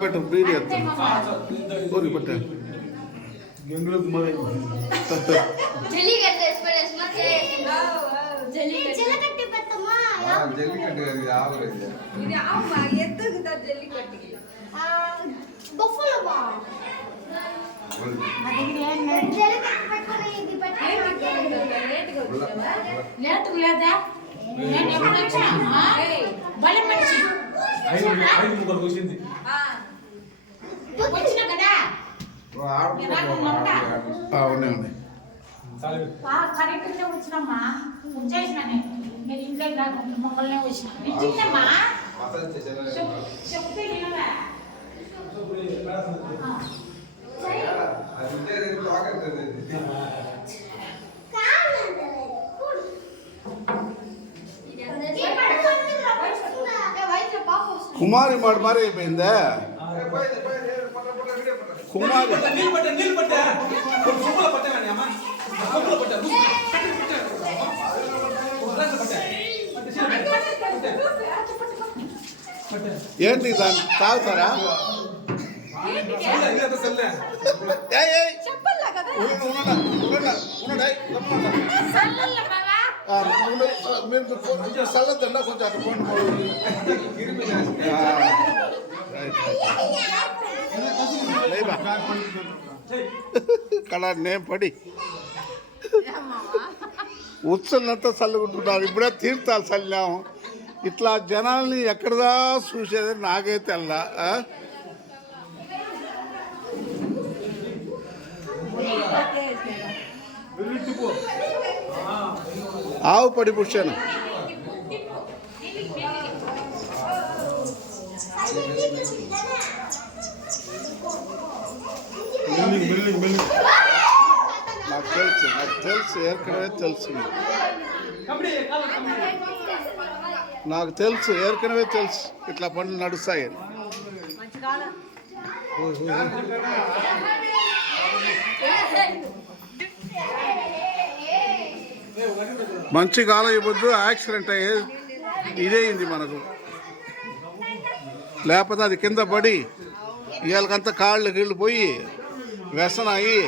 పెట్టు బీడి ఊరికి పెట్ట లేదా నేను ఎప్పుడు వచ్చా బలం మంచి వచ్చిన కదా కరెక్ట్గా వచ్చినమ్మా చేసిన నేను ఇంట్లో రాకుండా మొక్కలనే వచ్చిన ఇచ్చిందమ్మా చెప్తే కుమారి మాట మరి అయిపోయిందా కుమారి ఏంటి దాన్ని తాగుతారా మీరు చల్లదండ కొంచెం అటు పోండి కళ నేను పడి ఉత్సలంతా చల్లుకుంటున్నారు. ఇప్పుడే తీర్థాలు చల్లాము. ఇట్లా జనాల్ని ఎక్కడదా చూసేది నాకైతే తెల్లా. ఆవు పడి పుష్టాను నాకు తెలుసు ఏర్కడవే తెలుసు నాకు తెలుసు ఏర్కడవే తెలుసు ఇట్లా పనులు నడుస్తాయని. మంచి కాలం ఇవ్వద్దు, యాక్సిడెంట్ అయ్యే ఇదేంది మనకు. లేకపోతే అది కింద పడి ఇవాళకంతా కాళ్ళు గీళ్ళు పోయి వ్యసన అయ్యి